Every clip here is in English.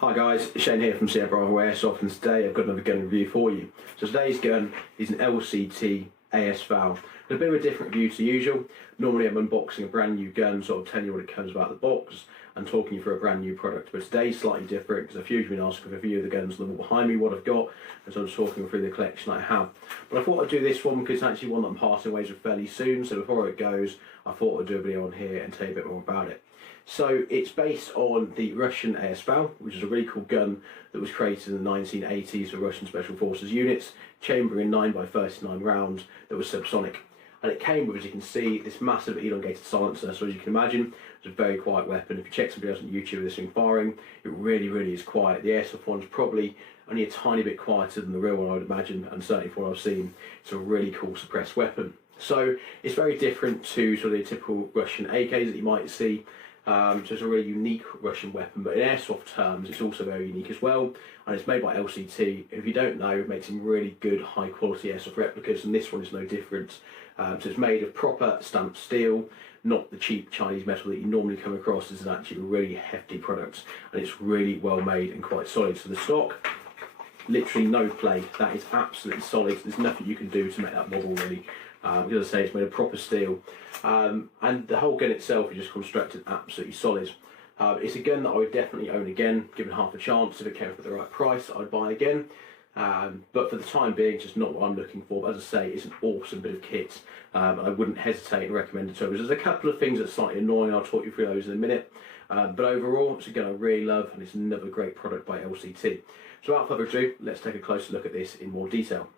Hi guys, Shane here from Airsoft, and today I've got another gun review for you. So today's gun is an LCT AS VAL. A bit of a different review to usual. Normally I'm unboxing a brand new gun, sort of telling you what it comes about the box and talking you through a brand new product. But today's slightly different because a few of you have been asking for a review of the guns that are behind me, what I've got, and so I'm just talking through the collection I have. But I thought I'd do this one because it's actually one that I'm parting ways with fairly soon, so before it goes, I thought I'd do a video on here and tell you a bit more about it. So it's based on the Russian AS VAL, which is a really cool gun that was created in the 1980s for Russian Special Forces units, chambering 9x39 rounds that was subsonic. And it came with, as you can see, this massive elongated silencer. So as you can imagine, it's a very quiet weapon. If you check somebody else on YouTube with this thing firing, it really is quiet. The Airsoft one's probably only a tiny bit quieter than the real one, I would imagine, and certainly from what I've seen, it's a really cool suppressed weapon. So it's very different to sort of the typical Russian AKs that you might see. So it's a really unique Russian weapon, but in Airsoft terms it's also very unique as well, and it's made by LCT. If you don't know, it makes some really good high quality Airsoft replicas, and this one is no different. So it's made of proper stamped steel, not the cheap Chinese metal that you normally come across. This is actually a really hefty product, and it's really well made and quite solid. So the stock, literally no play, that is absolutely solid. There's nothing you can do to make that wobble really. As I say, it's made of proper steel, and the whole gun itself is just constructed absolutely solid. It's a gun that I would definitely own again, given half a chance. If it came up at the right price, I'd buy again. But for the time being, it's just not what I'm looking for. But as I say, it's an awesome bit of kit. I wouldn't hesitate and recommend it to others. There's a couple of things that are slightly annoying. I'll talk you through those in a minute. But overall, it's a gun I really love, and it's another great product by LCT. So without further ado, let's take a closer look at this in more detail.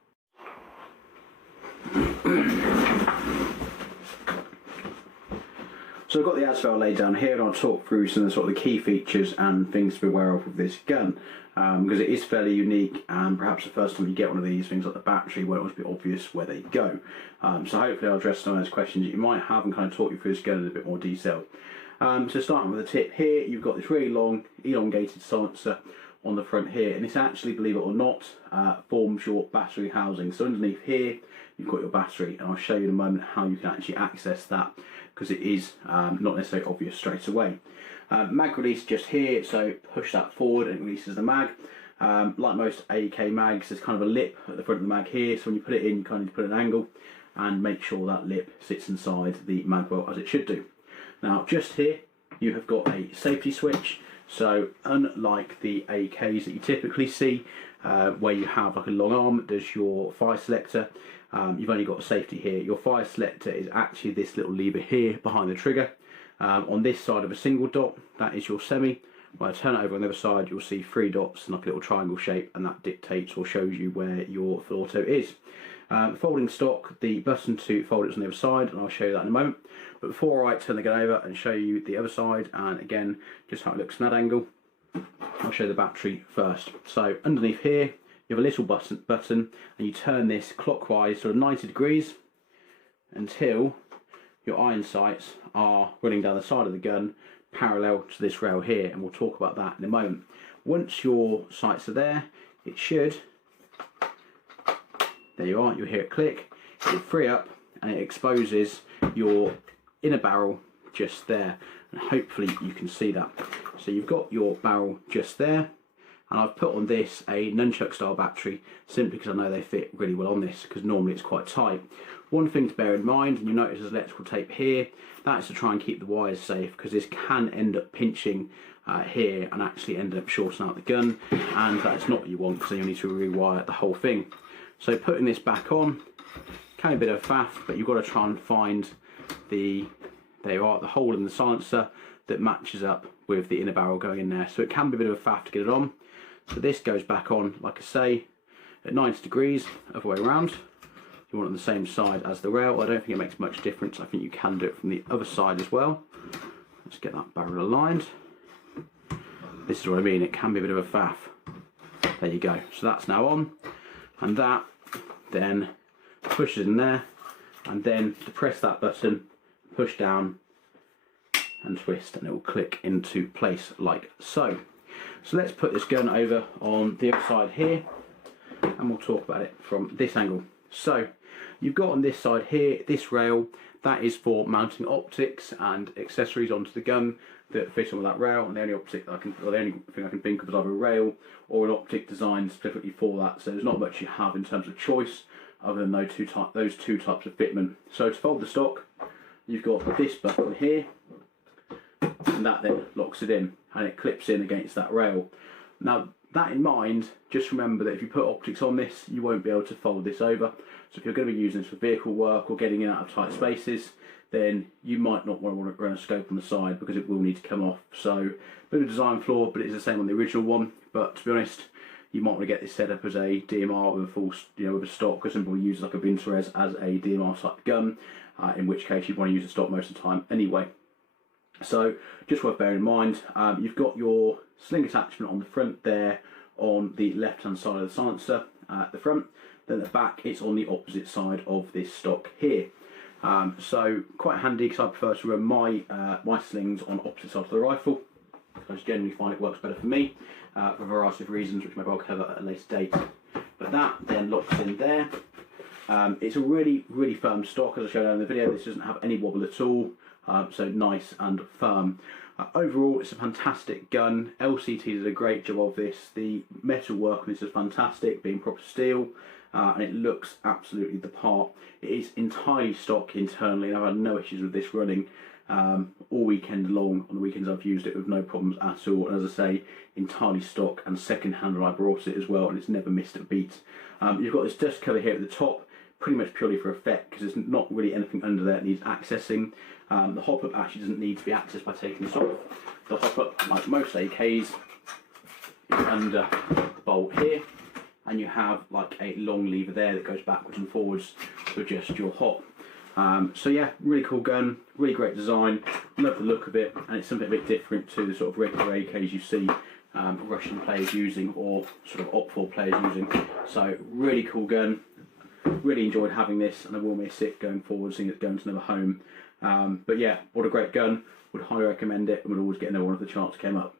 So I've got the AS VAL laid down here, and I'll talk through some of the sort of the key features and things to be aware of with this gun, because it is fairly unique, and perhaps the first time you get one of these, things like the battery won't always be obvious where they go. So hopefully I'll address some of those questions that you might have and kind of talk you through this gun in a bit more detail. So starting with the tip here, you've got this really long elongated silencer on the front here, and this actually, believe it or not, forms your battery housing. So underneath here you've got your battery, and I'll show you in a moment how you can actually access that, because it is not necessarily obvious straight away. Mag release just here, so push that forward and it releases the mag. Like most AK mags, there's kind of a lip at the front of the mag here, so when you put it in, you kind of need to put an angle and make sure that lip sits inside the mag well as it should do. Now just here you have got a safety switch. So unlike the AKs that you typically see, where you have like a long arm that does your fire selector, you've only got safety here. Your fire selector is actually this little lever here behind the trigger. On this side of a single dot, that is your semi. When I turn it over on the other side, you'll see 3 dots and like a little triangle shape, and that dictates or shows you where your full auto is. Folding stock, the button to fold it is on the other side, and I'll show you that in a moment. But before I turn the gun over and show you the other side, and again just how it looks from that angle, I'll show you the battery first. So underneath here you have a little button, and you turn this clockwise, sort of 90 degrees, until your iron sights are running down the side of the gun parallel to this rail here, and we'll talk about that in a moment. Once your sights are there, it should, there you are, you'll hear it click, it will free up, and it exposes your inner barrel just there, and hopefully you can see that. So you've got your barrel just there, and I've put on this a nunchuck style battery simply because I know they fit really well on this, because normally it's quite tight. One thing to bear in mind, and you notice there's electrical tape here, that is to try and keep the wires safe, because this can end up pinching here and actually end up shorting out the gun, and that's not what you want, because then you'll need to rewire the whole thing. So putting this back on can be a bit of a faff, but you've got to try and find the hole in the silencer that matches up with the inner barrel going in there. So it can be a bit of a faff to get it on. So this goes back on, like I say, at 90 degrees, other way around. You want it on the same side as the rail. I don't think it makes much difference. I think you can do it from the other side as well. Let's get that barrel aligned. This is what I mean, it can be a bit of a faff. There you go. So that's now on, and that then pushes in there, and then to press that button, push down and twist, and it will click into place like so. So let's put this gun over on the other side here, and we'll talk about it from this angle. So you've got on this side here, this rail, that is for mounting optics and accessories onto the gun that fit on with that rail, and the only optic that I can, or the only thing I can think of is either a rail or an optic designed specifically for that. So there's not much you have in terms of choice other than those two types of fitment. So to fold the stock, you've got this button here, and that then locks it in, and it clips in against that rail. Now, that in mind, just remember that if you put optics on this, you won't be able to fold this over. So if you're going to be using this for vehicle work or getting in and out of tight spaces, then you might not want to run a scope on the side because it will need to come off. So a bit of a design flaw, but it's the same on the original one. But to be honest, you might want to get this set up as a DMR with a full, with a stock, because some people use like a Vintorez as a DMR type gun, in which case you'd want to use a stock most of the time anyway. So just worth bearing in mind, you've got your sling attachment on the front there on the left hand side of the silencer at the front. Then at the back, it's on the opposite side of this stock here. So quite handy, because I prefer to run my slings on opposite sides of the rifle. I just generally find it works better for me for a variety of reasons, which maybe I'll cover at a later date. But that then locks in there. It's a really, really firm stock, as I showed earlier in the video. This doesn't have any wobble at all, so nice and firm. Overall, it's a fantastic gun. LCT did a great job of this. The metal work on this is fantastic, being proper steel, and it looks absolutely the part. It is entirely stock internally, and I've had no issues with this running all weekend long. On the weekends I've used it with no problems at all, and as I say, entirely stock and second hand when I brought it as well, and it's never missed a beat. You've got this dust cover here at the top, pretty much purely for effect, because there's not really anything under there that needs accessing. The hop-up actually doesn't need to be accessed by taking this off. The hop-up, like most AKs, is under the bolt here, and you have like a long lever there that goes backwards and forwards to adjust your hop. So yeah, really cool gun, really great design, love the look of it, and it's something a bit different to the sort of regular AKs you see Russian players using or sort of OPFOR players using. So really cool gun, really enjoyed having this, and I will miss it going forward, seeing it going to another home. But yeah, what a great gun, would highly recommend it, and would always get another one if the chance came up.